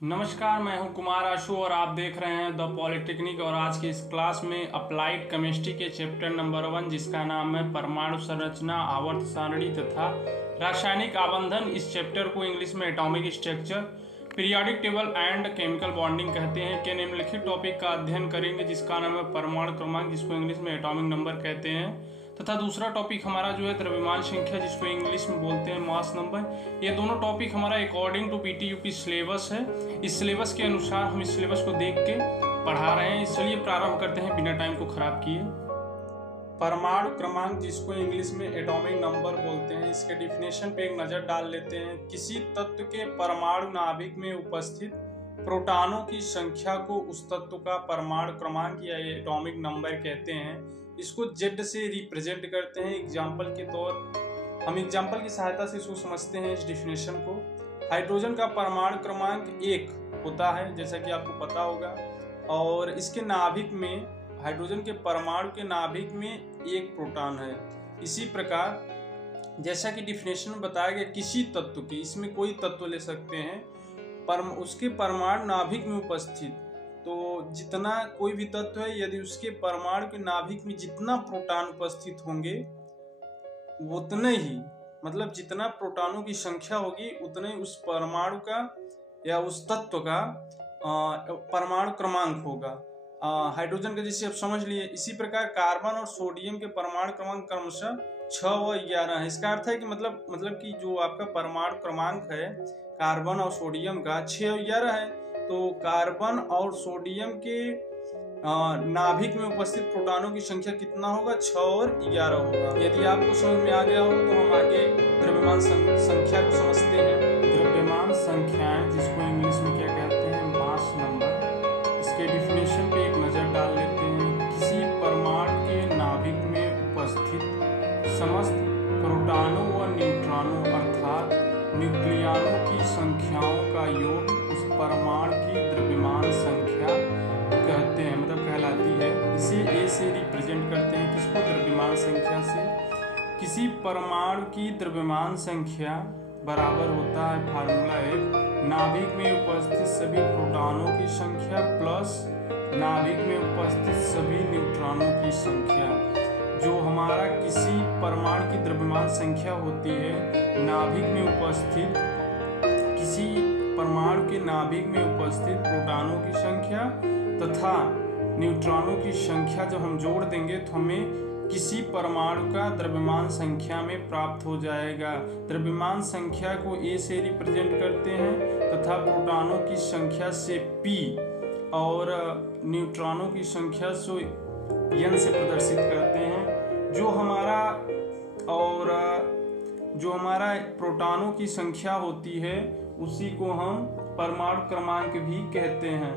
नमस्कार, मैं हूं कुमार आशु और आप देख रहे हैं द पॉलिटेक्निक। और आज की इस क्लास में अप्लाइड केमिस्ट्री के चैप्टर नंबर 1 जिसका नाम है परमाणु संरचना, आवर्त सारणी तथा रासायनिक आबंधन, इस चैप्टर को इंग्लिश में atomic structure, periodic table and chemical bonding कहते हैं, के निम्नलिखित टॉपिक का अध्ययन करेंगे जिसका नाम है परमाणु क्रमांक, जिसको इंग्लिश में एटॉमिक नंबर कहते हैं। तथा दूसरा टॉपिक हमारा जो है द्रव्यमान संख्या, जिसको इंग्लिश में बोलते हैं मास नंबर। ये दोनों टॉपिक हमारा अकॉर्डिंग टू पीटीयूपी सिलेबस है। इस सिलेबस के अनुसार हम इस सिलेबस को देख के पढ़ा रहे हैं। चलिए प्रारंभ करते हैं बिना टाइम को खराब किए। परमाणु क्रमांक, जिसको इंग्लिश में एटॉमिक नंबर बोलते हैं, इसके डिफिनेशन पे एक नज़र डाल लेते हैं। किसी तत्व के परमाणु नाभिक में उपस्थित प्रोटॉनों की संख्या को उस तत्व का परमाणु क्रमांक या एटॉमिक नंबर कहते हैं। इसको जेड से रिप्रेजेंट करते हैं। एग्जाम्पल के तौर हम एग्जाम्पल की सहायता से इसको समझते हैं इस डिफिनेशन को। हाइड्रोजन का परमाणु क्रमांक 1 होता है, जैसा कि आपको पता होगा, और इसके नाभिक में, हाइड्रोजन के परमाणु के नाभिक में एक प्रोटॉन है। इसी प्रकार जैसा कि डिफिनेशन में बताया गया, किसी तत्व की, इसमें कोई तत्व ले सकते हैं, उसके परमाणु नाभिक में उपस्थित, तो जितना कोई भी तत्व है, यदि उसके परमाणु के नाभिक में जितना प्रोटॉन उपस्थित होंगे उतने ही, मतलब जितना प्रोटॉनों की संख्या होगी उतने उस परमाणु का या उस तत्व का परमाणु क्रमांक होगा। हाइड्रोजन का जैसे आप समझ लिए। इसी प्रकार कार्बन और सोडियम के परमाणु क्रमांक क्रमशः 6 व 11 है। इसका अर्थ है कि मतलब कि जो आपका परमाणु क्रमांक है कार्बन और सोडियम का 6 और 11 है। तो कार्बन और सोडियम के नाभिक में उपस्थित प्रोटॉनों की संख्या कितना होगा? 6 और 11 होगा। यदि आपको समझ में आ गया हो तो हम आगे द्रव्यमान संख्या को समझते हैं। द्रव्यमान संख्याएं, जिसको इंग्लिश में क्या कहते हैं? Mass number. इसके डिफिनेशन पे एक नज़र डाल लेते हैं। किसी परमाणु के नाभिक में उपस्थित समस्त प्रोटॉनों व न्यूट्रॉनों अर्थात न्यूक्लियनों की संख्याओं का योग उस परमाणु की द्रव्यमान संख्या कहते हैं, मतलब कहलाती है। इसे ए से रिप्रेजेंट करते हैं। किसको? द्रव्यमान संख्या से। किसी परमाणु की द्रव्यमान संख्या बराबर होता है, फार्मूला 1, नाभिक में उपस्थित सभी प्रोटॉनों की संख्या प्लस नाभिक में उपस्थित सभी न्यूट्रॉनों की संख्या। जो हमारा किसी परमाणु की द्रव्यमान संख्या होती है, नाभिक में उपस्थित, किसी परमाणु के नाभिक में उपस्थित प्रोटॉनों की संख्या तथा न्यूट्रॉनों की संख्या जब हम जोड़ देंगे तो हमें किसी परमाणु का द्रव्यमान संख्या में प्राप्त हो जाएगा। द्रव्यमान संख्या को ए से रिप्रेजेंट करते हैं तथा प्रोटॉनों की संख्या से पी और न्यूट्रॉनों की संख्या से एन से प्रदर्शित करते हैं। जो हमारा प्रोटॉनों की संख्या होती है उसी को हम परमाणु क्रमांक भी कहते हैं।